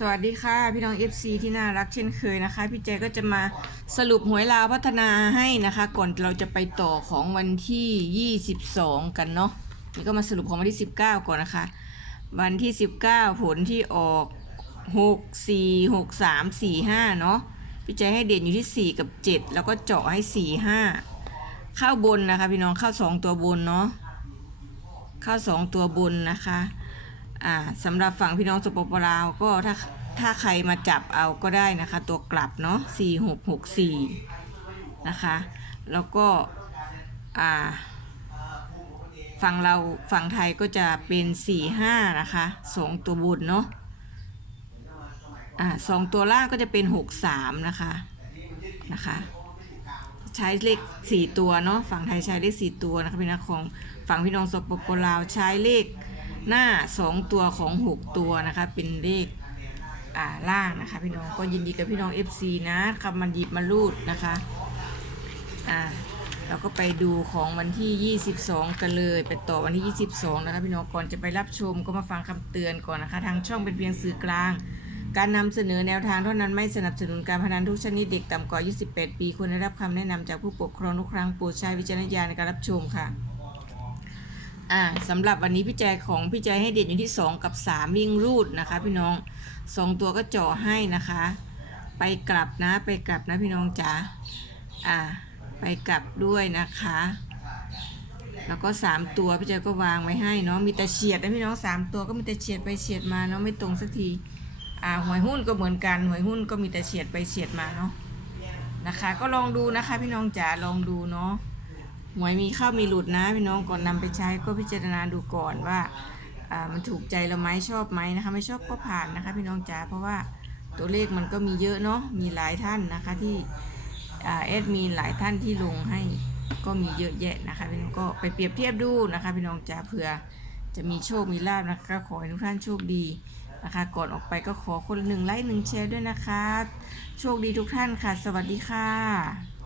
สวัสดีค่ะ พี่น้อง FC ที่น่ารักเช่นเคยนะคะ พี่เจก็จะมาสรุปหวยลาวพัฒนาให้นะคะ ก่อนเราจะไปต่อของวันที่ 22 กันเนาะนี่ก็มาสรุปของวันที่ 19 ก่อนนะคะ วันที่ 19 ผลที่ออก 6 4 6 3 4 5 เนาะพี่เจให้เด่นอยู่ที่ 4 กับ 7 แล้วก็เจาะให้ 4 5 เข้าบนนะคะ พี่น้องเข้า 2 ตัวบนเนาะเข้า 2 ตัวบนนะคะ อ่าสำหรับฝั่งพี่น้องสปปลาวก็ถ้าถ้าใครมาจับเอาก็ได้นะคะ ตัวกลับเนาะสี่หกหกสี่นะคะ แล้วก็อ่าฝั่งเราฝั่งไทยก็จะเป็นสี่ห้านะคะสองตัวบนเนาะอ่าสองตัวล่างก็จะเป็นหกสามนะคะนะคะใช้เลขสี่ตัวเนาะฝั่งไทยใช้เลขสี่ตัวนะคะพี่น้องของฝั่งพี่น้องสปปลาวใช้เลข หน้าสองตัวของหกตัวนะคะ เป็นเลขอ่าล่างนะคะ พี่น้องก็ยินดีกับพี่น้อง FC นะครับมันหยิบมารูดนะคะอ่าเราก็ไปดูของวันที่ 22 กันเลย ไปต่อวันที่ 22 นะคะพี่น้องก่อนจะไปรับชมก็มาฟังคำเตือนก่อนนะคะ ทางช่องเป็นเพียงสื่อกลาง การนำเสนอแนวทางเท่านั้นไม่สนับสนุนการพนันทุกชนิดเด็กต่ำกว่า 28 ปีควรได้รับคำแนะนำจากผู้ปกครองทุกครั้งโปรดใช้วิจารณญาณในการรับชมค่ะ อ่าสำหรับวันนี้พี่แจของพี่แจให้เด่นอยู่ที่ 2 กับ3วิ่งรูดนะคะ พี่น้อง 2 ตัวก็จ่อให้นะคะ ไปกลับนะไปกลับนะพี่น้องจ๋าอ่าไปกลับด้วยนะคะ แล้วก็ 3 ตัวพี่แจก็วางไว้ให้เนาะมีแต่เฉียดนะพี่น้อง 3 ตัวก็มีแต่เฉียดไปเฉียดมาเนาะไม่ตรงสักทีอ่าหวยหุ้นก็เหมือนกันหวยหุ้นก็มีแต่เฉียดไปเฉียดมาเนาะนะคะ ก็ลองดูนะคะ พี่น้องจ๋าลองดูเนาะ หวยมีเข้ามีหลุดนะพี่น้องก่อนนำไปใช้ก็พิจารณาดูก่อนว่ามันถูกใจเราไหมชอบไหมนะคะไม่ชอบก็ผ่านนะคะพี่น้องจ๋าเพราะว่าตัวเลขมันก็มีเยอะเนาะมีหลายท่านนะคะที่แอดมีหลายท่านที่ลงให้ก็มีเยอะแยะนะคะพี่น้องก็ไปเปรียบเทียบดูนะคะพี่น้องจ๋าเผื่อจะมีโชคมีลาบนะคะขอให้ทุกท่านโชคดีนะคะก่อนออกไปก็ขอคนหนึ่งไลค์หนึ่งแชร์ด้วยนะคะ โชคดีทุกท่านค่ะ สวัสดีค่ะ